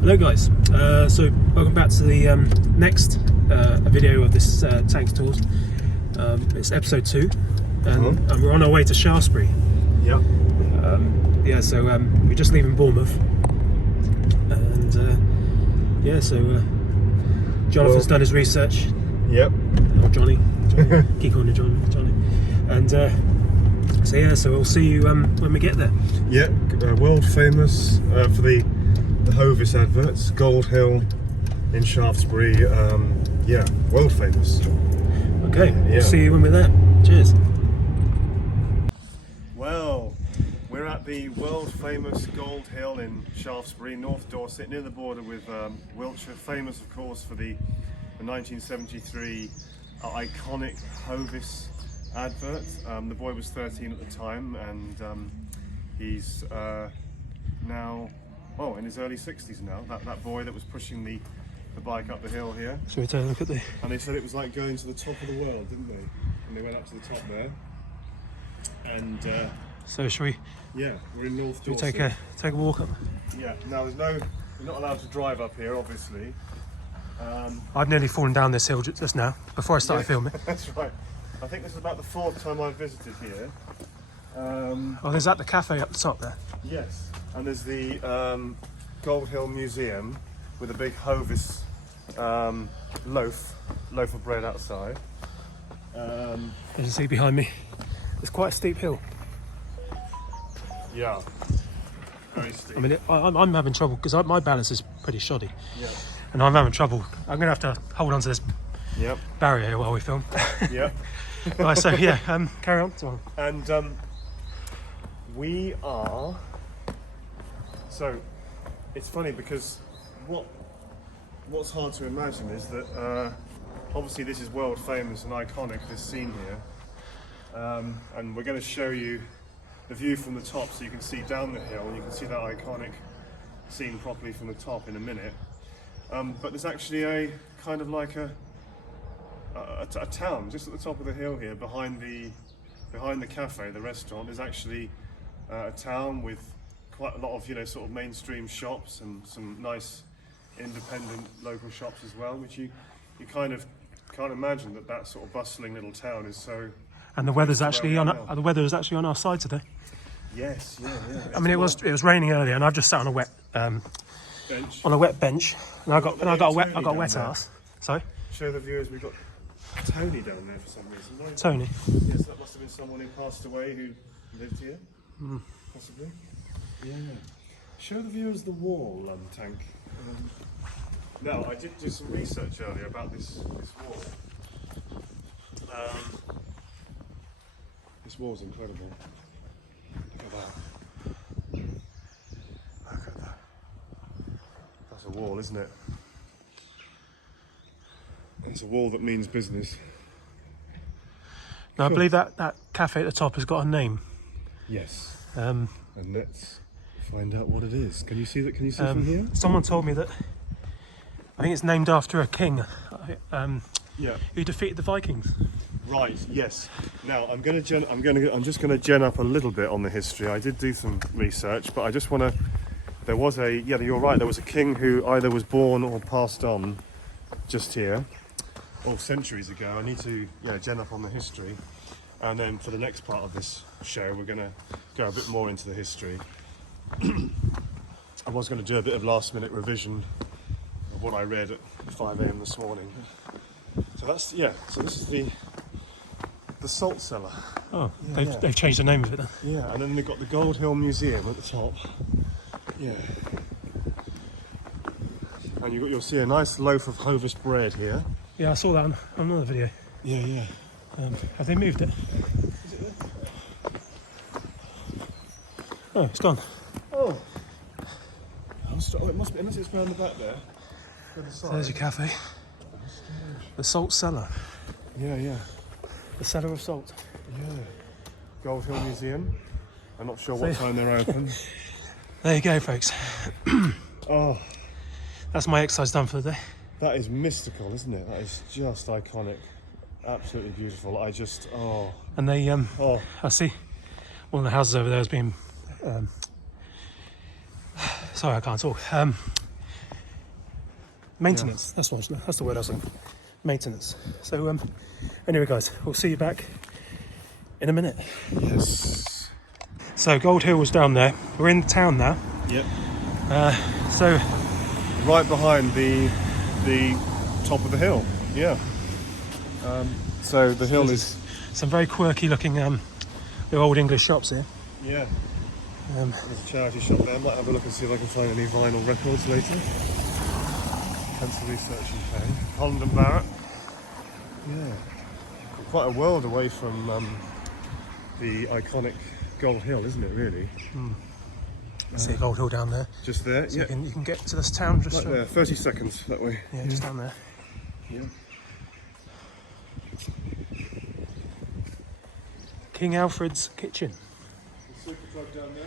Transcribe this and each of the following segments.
Hello guys, so welcome back to the next video of this tank tours. It's episode 2 and we're on our way to Shaftesbury. Yep. Yeah, so we're just leaving Bournemouth and yeah, so Jonathan's done his research. Yep. Or Johnny. Keep calling you Johnny. And so yeah, so we'll see you when we get there. Yep. World famous for the Hovis adverts, Gold Hill in Shaftesbury. Yeah, world famous. Okay, we'll see you when we're there. Cheers. Well, we're at the world famous Gold Hill in Shaftesbury, North Dorset, near the border with Wiltshire. Famous, of course, for the 1973 iconic Hovis advert. The boy was 13 at the time, and he's now, well, in his early 60s now. That boy that was pushing the bike up the hill here. Shall we take a look at the... And they said it was like going to the top of the world, didn't they? And they went up to the top there. And So shall we... yeah, we're in North Dorset. Take a walk up? Yeah. Now we're not allowed to drive up here, obviously. I've nearly fallen down this hill just now, before I started filming. That's right. I think this is about the 4th time I've visited here. Oh, there's the cafe up the top there. Yes. And there's the Gold Hill Museum with a big Hovis loaf of bread outside. As you can see behind me, it's quite a steep hill. Yeah. Very steep. I mean, I'm having trouble because my balance is pretty shoddy. Yeah. And I'm having trouble. I'm going to have to hold on to this barrier here while we film. Yep. Right, so yeah, carry on. And we are... So, it's funny because what's hard to imagine is that obviously this is world famous and iconic, this scene here. And we're going to show you the view from the top so you can see down the hill and you can see that iconic scene properly from the top in a minute. But there's actually a kind of like a town just at the top of the hill here, behind the cafe, the restaurant. There's actually a town with quite a lot of, sort of mainstream shops and some nice independent local shops as well, which you kind of can't imagine that sort of bustling little town is so. And the weather's actually on. The weather is actually on our side today. Yes, yeah. I mean, it was raining earlier, and I've just sat on a wet bench. On a wet bench, and I got a wet ass. Sorry. Show the viewers we've got Tony down there for some reason. Right? Tony. Yes, that must have been someone who passed away who lived here, possibly. Yeah. Show the viewers the wall, Tank. Now, I did do some research earlier about this wall. This wall's incredible. Look at that. Look at that. That's a wall, isn't it? It's a wall that means business. Now, I believe that cafe at the top has got a name. Yes. And let's find out what it is. Can you see that? Can you see from here? Someone told me that I think it's named after a king who defeated the Vikings. Right. Yes. Now I'm just going to gen up a little bit on the history. I did do some research, but I just want to. There was you're right. There was a king who either was born or passed on just here, centuries ago. I need to gen up on the history, and then for the next part of this show, we're going to go a bit more into the history. I was going to do a bit of last-minute revision of what I read at 5 AM this morning. So that's So this is the salt cellar. Oh, they've changed the name of it then. Yeah, and then they've got the Gold Hill Museum at the top. Yeah. And you'll see a nice loaf of Hovis bread here. Yeah, I saw that on another video. Yeah. Have they moved it? Is it there? Oh, it's gone. Oh. It must be, unless it's round the back there. So there's your cafe. The salt cellar. Yeah. The cellar of salt. Yeah. Gold Hill Museum. I'm not sure what time they're open. There you go, folks. Oh. That's my exercise done for the day. That is mystical, isn't it? That is just iconic. Absolutely beautiful. And they, I see one of the houses over there has been, sorry, I can't talk. Maintenance. That's the word I was looking for. Maintenance. So anyway, guys, we'll see you back in a minute. Yes. So Gold Hill was down there. We're in town now. Yep. So right behind the top of the hill. Yeah. So the hill is some very quirky looking old English shops here. yeah. There's a charity shop there. I might have a look and see if I can find any vinyl records later. Pencil Research UK. Holland and Barrett. Yeah. Quite a world away from the iconic Gold Hill, isn't it, really? I see Gold Hill down there. Just there, So yeah. you can get to this town just Right there, 30 seconds that way. Yeah, just down there. Yeah. King Alfred's Kitchen. Super plug down there.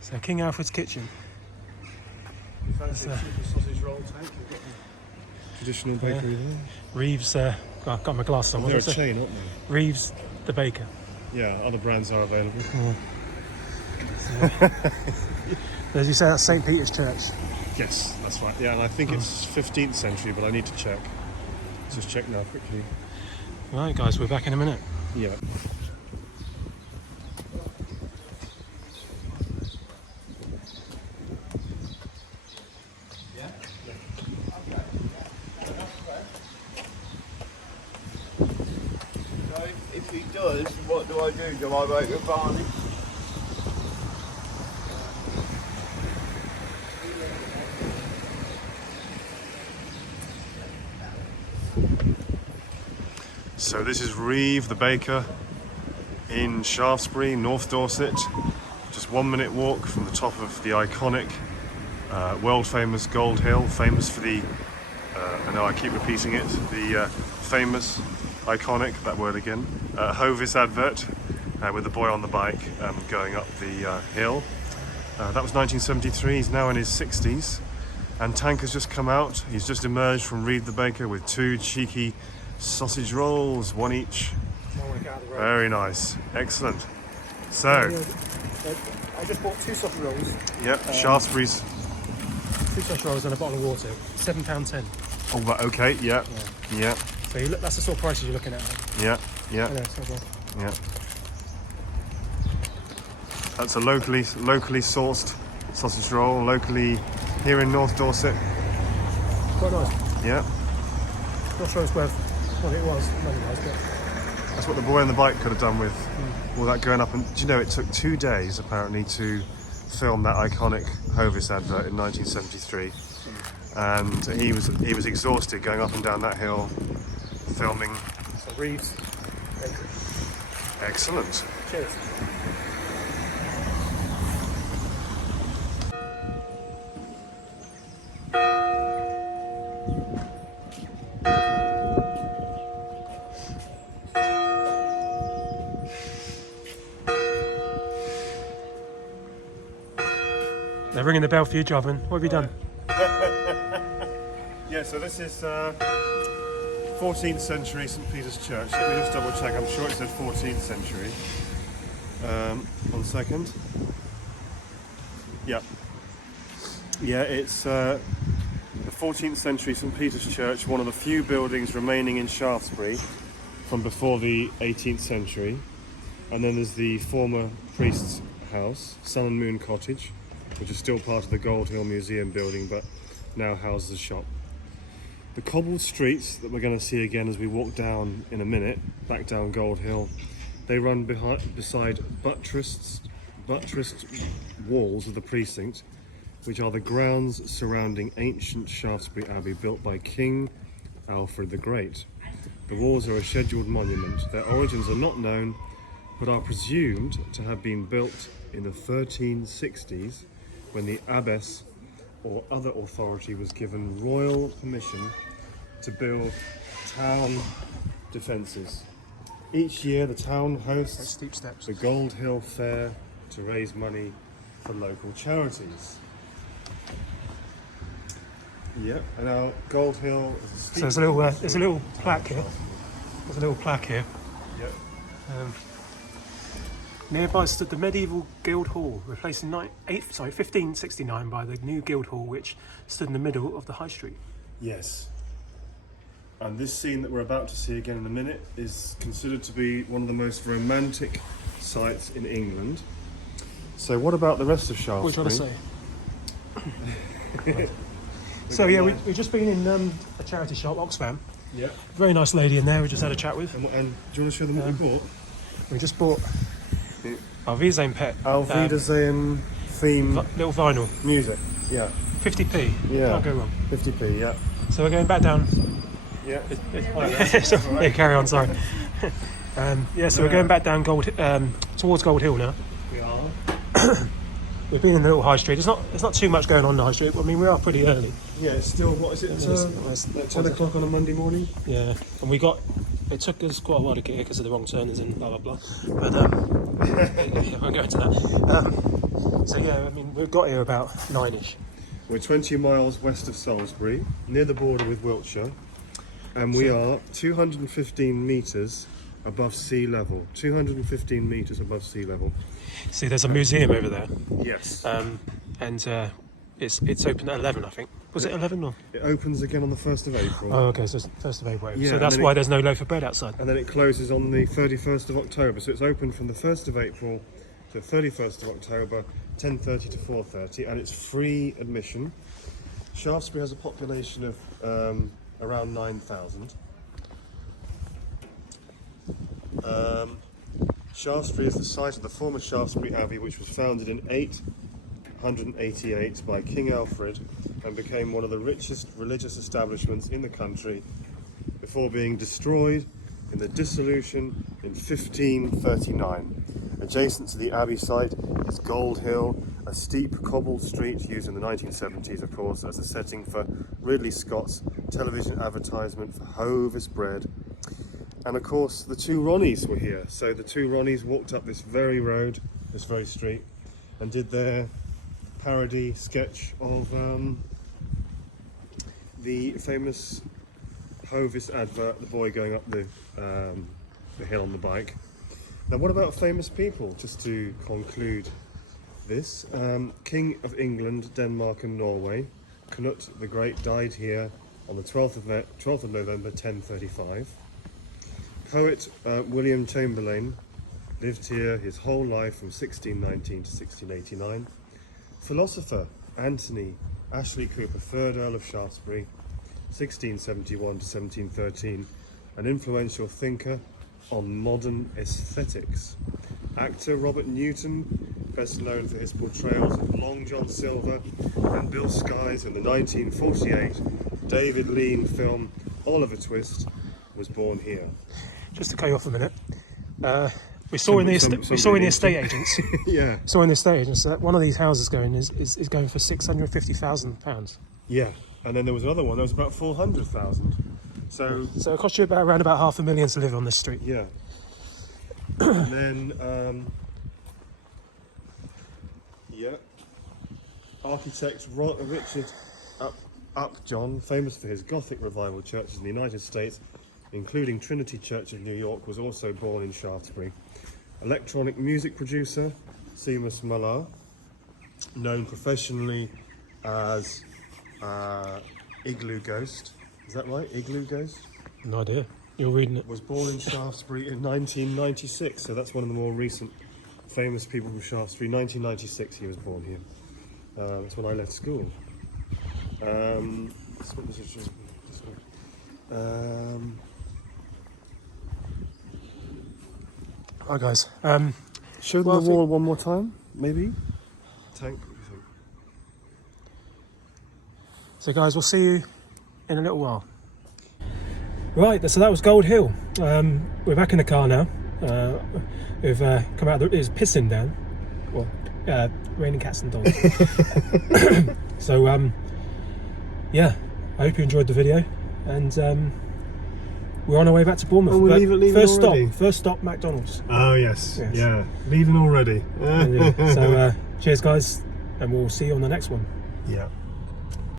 So King Alfred's Kitchen. Fancy a super sausage roll tank. You've got the traditional bakery there. Reeves, I've got my glasses on. They're a What was it? chain, aren't they? Reeves the baker. Yeah, other brands are available. As you say, that's St. Peter's Church. Yes, that's right. Yeah, and I think it's 15th century, but I need to check. Let's just check now quickly. Right, guys, we're back in a minute. Yeah. If he does, what do I do? Do I make a varnish? So this is Reeve the baker in Shaftesbury, North Dorset. Just 1 minute walk from the top of the iconic, world famous Gold Hill, famous for the, I know I keep repeating it, the famous, iconic, that word again, Hovis advert with the boy on the bike going up the hill. That was 1973, he's now in his 60s. And Tank has just come out, he's just emerged from Reeve the baker with 2 cheeky sausage rolls, 1 each. Very nice, excellent. So, I just bought 2 sausage rolls. yep, Shaftesbury's. 2 sausage rolls and a bottle of water. £7.10. Oh, right, okay, yeah, yeah, So you look, that's the sort of prices you're looking at. yeah, yeah, I know, it's not bad. yeah. That's a locally sourced sausage roll, locally here in North Dorset. Quite nice. Yeah, Not sure it's worth what it was money-wise, but that's what the boy on the bike could have done with all that going up. And do you know, it took 2 days apparently to film that iconic Hovis advert in 1973. And he was exhausted going up and down that hill filming. so Reeves. Excellent. Cheers. They're ringing the bell for you, Jovan. What have you done? Yeah, so this is 14th century St. Peter's Church. Let me just double check. I'm sure it said 14th century. 1 second. Yeah. Yeah, it's the 14th century St. Peter's Church, one of the few buildings remaining in Shaftesbury from before the 18th century. And then there's the former priest's house, Sun and Moon Cottage, which is still part of the Gold Hill Museum building, but now houses a shop. The cobbled streets that we're going to see again as we walk down in a minute, back down Gold Hill, they run beside buttressed walls of the precinct, which are the grounds surrounding ancient Shaftesbury Abbey built by King Alfred the Great. The walls are a scheduled monument. Their origins are not known, but are presumed to have been built in the 1360s when the abbess or other authority was given royal permission to build town defences. Each year the town hosts Steep steps. the Gold Hill Fair to raise money for local charities. Yep, and our Gold Hill is a steep... So there's a little plaque here. There's a little plaque here. Yep. Nearby stood the medieval guild hall, replacing 1569 by the new guild hall, which stood in the middle of the high street. Yes. And this scene that we're about to see again in a minute is considered to be one of the most romantic sites in England. So what about the rest of Shaftesbury? What are you trying to say? So yeah, we've just been in a charity shop, Oxfam. Yeah. Very nice lady in there we just had a chat with. And do you want to show them what we bought? We just bought our Wiedersehen pet. Our Wiedersehen theme little vinyl. music. Yeah. 50p. Yeah. Can't go wrong. 50p, yeah. So we're going back down. Yeah. Yeah, carry on, sorry. Yeah, so we're going back down towards Gold Hill now. We are. We've been in the little high street. There's not too much going on in the high street. I mean, we are pretty early. Yeah, it's still, what is it, It's 10 o'clock on a Monday morning? Yeah, and it took us quite a while to get here because of the wrong turners and blah, blah, blah. But, yeah, we'll go into that. So yeah, I mean, we've got here about 9ish. We're 20 miles west of Salisbury, near the border with Wiltshire, and we are 215 metres above sea level. 215 metres above sea level. See, there's a museum over there. Yes. And it's open at 11, I think. Was it 11 or? It opens again on the 1st of April. Oh, okay, so it's 1st of April. Yeah, so that's why there's no loaf of bread outside. And then it closes on the 31st of October. So it's open from the 1st of April to the 31st of October, 10:30 to 4:30, and it's free admission. Shaftesbury has a population of around 9,000. Shaftesbury is the site of the former Shaftesbury Abbey, which was founded in 888 by King Alfred and became one of the richest religious establishments in the country before being destroyed in the dissolution in 1539. Adjacent to the Abbey site is Gold Hill, a steep cobbled street used in the 1970s, of course, as a setting for Ridley Scott's television advertisement for Hovis bread. And of course, the two Ronnies were here. So the two Ronnies walked up this very road, this very street, and did their parody sketch of the famous Hovis advert, the boy going up the hill on the bike. Now, what about famous people, just to conclude this? King of England, Denmark and Norway, Knut the Great, died here on the 12th of November 1035. Poet William Chamberlain lived here his whole life from 1619 to 1689. Philosopher Anthony Ashley Cooper, 3rd Earl of Shaftesbury, 1671 to 1713, an influential thinker on modern aesthetics. Actor Robert Newton, best known for his portrayals of Long John Silver and Bill Skies in the 1948 David Lean film Oliver Twist, was born here. Just to cut you off a minute, we saw in the estate agents. Yeah. Saw in the estate agents that one of these houses is going for £650,000. Yeah, and then there was another one that was about 400,000. So it cost you around about $500,000 to live on this street. yeah. And then architect Richard Upjohn, famous for his Gothic revival churches in the United States, including Trinity Church of New York, was also born in Shaftesbury. Electronic music producer Seamus Mullar, known professionally as Igloo Ghost. Is that right? Igloo Ghost? No idea. You're reading it. Was born in Shaftesbury in 1996, so that's one of the more recent famous people from Shaftesbury. 1996 he was born here. That's when I left school. Hi guys. Show them the wall one more time, maybe? Tank. So guys, we'll see you in a little while. Right, so that was Gold Hill. We're back in the car now. We've come out, it's pissing down. Well, raining cats and dogs. So, yeah, I hope you enjoyed the video. And we're on our way back to Bournemouth. Oh, we're leaving already? First stop, McDonald's. Oh, yes. Yeah. Leaving already. Yeah. So, cheers guys, and we'll see you on the next one. Yeah.